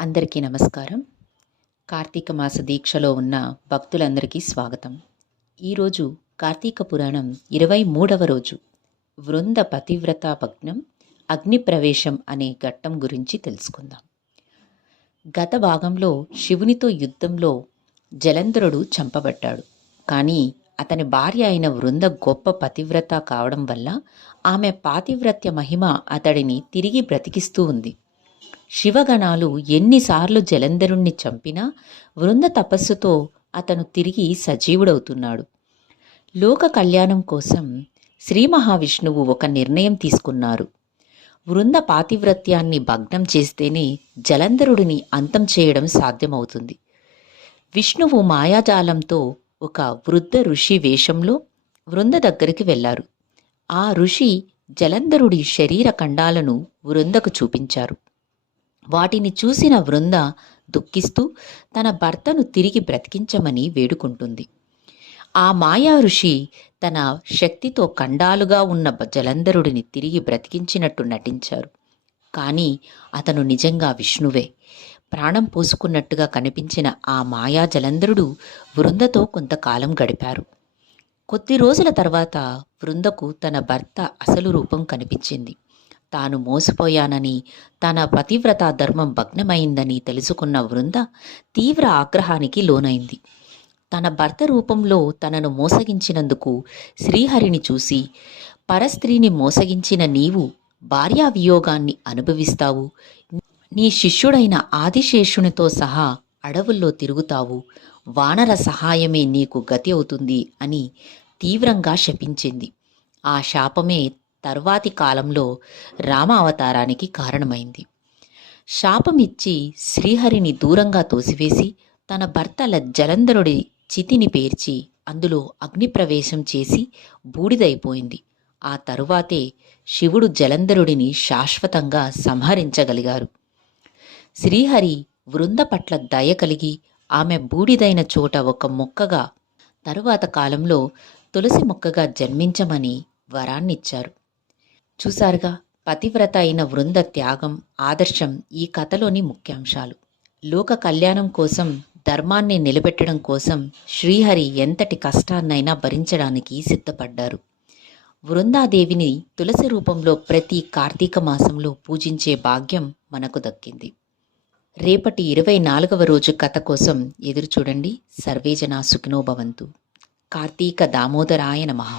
అందరికీ నమస్కారం. కార్తీక మాస దీక్షలో ఉన్న భక్తులందరికీ స్వాగతం. ఈరోజు కార్తీక పురాణం 23వ రోజు వృంద పతివ్రత భగ్నం అగ్నిప్రవేశం అనే ఘట్టం గురించి తెలుసుకుందాం. గత భాగంలో శివునితో యుద్ధంలో జలంధరుడు చంపబడ్డాడు. కానీ అతని భార్య అయిన వృంద గొప్ప పతివ్రత కావడం వల్ల ఆమె పాతివ్రత్య మహిమ అతడిని తిరిగి బ్రతికిస్తూ ఉంది. శివగణాలు ఎన్నిసార్లు జలంధరుణ్ణి చంపినా వృంద తపస్సుతో అతను తిరిగి సజీవుడవుతున్నాడు. లోక కళ్యాణం కోసం శ్రీ మహావిష్ణువు ఒక నిర్ణయం తీసుకున్నారు. వృంద పాతివ్రత్యాన్ని భగ్నం చేస్తేనే జలంధరుడిని అంతం చేయడం సాధ్యమవుతుంది. విష్ణువు మాయాజాలంతో ఒక వృద్ధ ఋషి వేషంలో వృంద దగ్గరికి వెళ్లారు. ఆ ఋషి జలంధరుడి శరీర ఖండాలను వృందకు చూపించారు. వాటిని చూసిన వృంద దుఃఖిస్తూ తన భర్తను తిరిగి బ్రతికించమని వేడుకుంటుంది. ఆ మాయా ఋషి తన శక్తితో ఖండాలుగా ఉన్న జలంధరుడిని తిరిగి బ్రతికించినట్టు నటించారు. కానీ అతను నిజంగా విష్ణువే. ప్రాణం పోసుకున్నట్టుగా కనిపించిన ఆ మాయా జలంధరుడు వృందతో కొంతకాలం గడిపారు. కొద్ది రోజుల తర్వాత వృందకు తన భర్త అసలు రూపం కనిపించింది. తాను మోసపోయానని, తన పతివ్రత ధర్మం భగ్నమైందని తెలుసుకున్న వృంద తీవ్ర ఆగ్రహానికి లోనైంది. తన భర్త రూపంలో తనను మోసగించినందుకు శ్రీహరిని చూసి, పరస్త్రీని మోసగించిన నీవు భార్యా వియోగాన్ని అనుభవిస్తావు, నీ శిష్యుడైన ఆదిశేషునితో సహా అడవుల్లో తిరుగుతావు, వానర సహాయమే నీకు గతి అవుతుంది అని తీవ్రంగా శపించింది. ఆ శాపమే తర్వాతి కాలంలో రామ అవతారానికి కారణమైంది. శాపమిచ్చి శ్రీహరిని దూరంగా తోసివేసి తన భర్త జలంధరుడి చితిని పేర్చి అందులో అగ్నిప్రవేశం చేసి బూడిదైపోయింది. ఆ తరువాతే శివుడు జలంధరుడిని శాశ్వతంగా సంహరించగలిగారు. శ్రీహరి వృంద పట్ల దయ కలిగి ఆమె బూడిదైన చోట ఒక మొక్కగా, తరువాత కాలంలో తులసి మొక్కగా జన్మించమని వరాన్నిచ్చారు. చూసారుగా, పతివ్రత అయిన వృంద త్యాగం, ఆదర్శం ఈ కథలోని ముఖ్యాంశాలు. లోక కళ్యాణం కోసం, ధర్మాన్ని నిలబెట్టడం కోసం శ్రీహరి ఎంతటి కష్టాన్నైనా భరించడానికి సిద్ధపడ్డారు. వృందాదేవిని తులసి రూపంలో ప్రతి కార్తీక మాసంలో పూజించే భాగ్యం మనకు దక్కింది. రేపటి 24వ రోజు కథ కోసం ఎదురుచూడండి. సర్వేజనా సుఖినో భవంతు. కార్తీక దామోదరాయ నమః.